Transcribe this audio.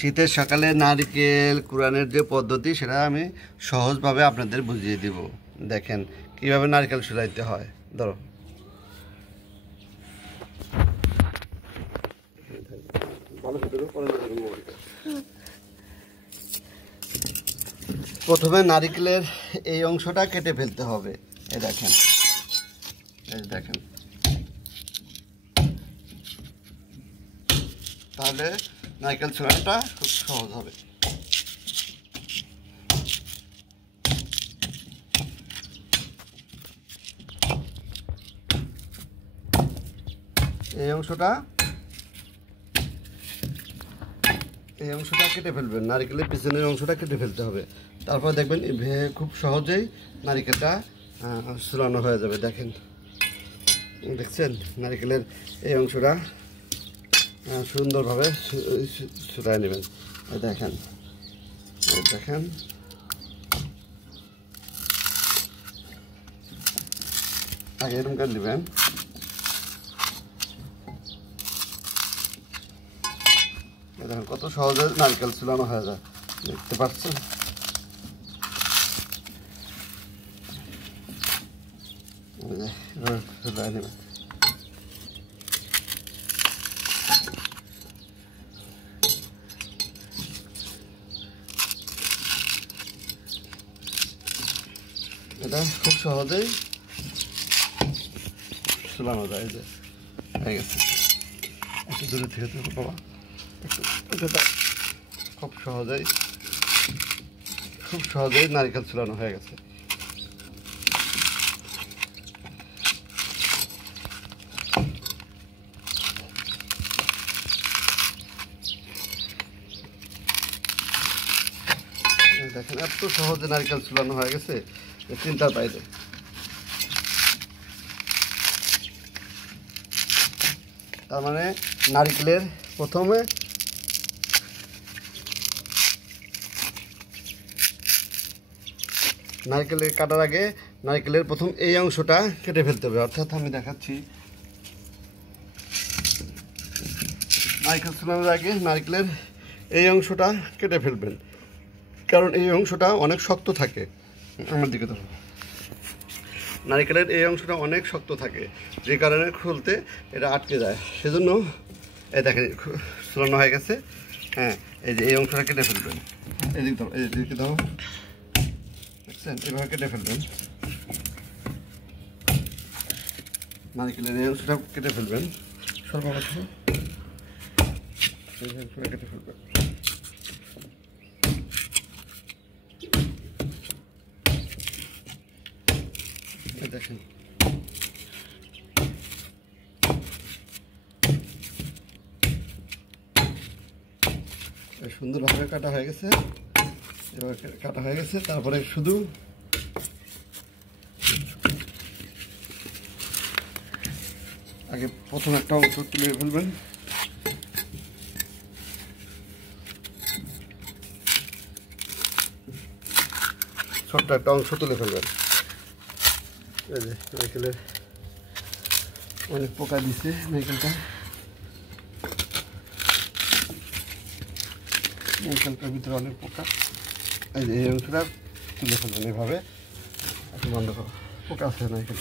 শীতের সকালে নারকেল কুড়ানোর যে পদ্ধতি সেটা আমি সহজভাবে আপনাদের বুঝিয়ে দিব। দেখেন কিভাবে নারকেল ছুলাইতে হয়। ধরো প্রথমে নারকেলের এই অংশটা কেটে ফেলতে হবে। এই দেখেন, এই দেখেন, তাহলে নারকেল ছোড়াটা খুব সহজ হবে। এই অংশটা কেটে ফেলবেন, নারকেলের পিছনের অংশটা কেটে ফেলতে হবে। তারপর দেখবেন খুব সহজেই নারকেলটা ছুলানো হয়ে যাবে। দেখেন, দেখছেন নারকেলের এই অংশটা সুন্দরভাবে ছুলাই নেবেন। দেখেন, দেখেন, আগে এরকম করে নেবেন। দেখেন কত সহজে নারকেল ছুলানো হয়ে যায়, দেখতে পাচ্ছেন। ছুলাই নেবেন। এটা খুব সহজেই ছুলানো যায়। যে হয়ে গেছে, একটু দূরে থেকে বাবা, এটা খুব সহজেই নারকেল ছুলানো হয়ে গেছে। দেখেন এত সহজে নারকেল ছুলানো হয়ে গেছে, চিন্তার বাইরে। তার মানে নারকেলের প্রথমে নারকেলের কাটার আগে নারকেলের প্রথম এই অংশটা কেটে ফেলতে হবে। অর্থাৎ আমি দেখাচ্ছি, নারকেল ছুলানোর আগে নারকেলের এই অংশটা কেটে ফেলবেন, কারণ এই অংশটা অনেক শক্ত থাকে। আমার দিকে ধরো, নারকেলের এই অংশটা অনেক শক্ত থাকে, যে কারণে খুলতে এটা আটকে যায়। সেজন্য এই দেখেন ছুলানো হয়ে গেছে। হ্যাঁ, এই যে এই অংশটা কেটে ফেলবেন। এদিকে ধরো, এদিকে ধরো, দেখছেন, এভাবে কেটে ফেলবেন। নারকেলের এই অংশটা কেটে ফেলবেন, স্বল্প কথা কেটে ফেলবেন। দেখেন সুন্দরভাবে কাটা হয়ে গেছে। এবার কাটা হয়ে গেছে, তারপরে শুধু আগে প্রথম একটা অংশ তুলে ফেলবেন। ছোট্ট একটা অংশ তুলে ফেলবেন। এই যে নারকেলের অনেক পোকা দিচ্ছে নারকেলটার ভিতরে অনেক পোকা। এই যে এই অংশটা তুলে ফেলবেন এভাবে। বন্ধ করো, পোকা আছে নারকেল।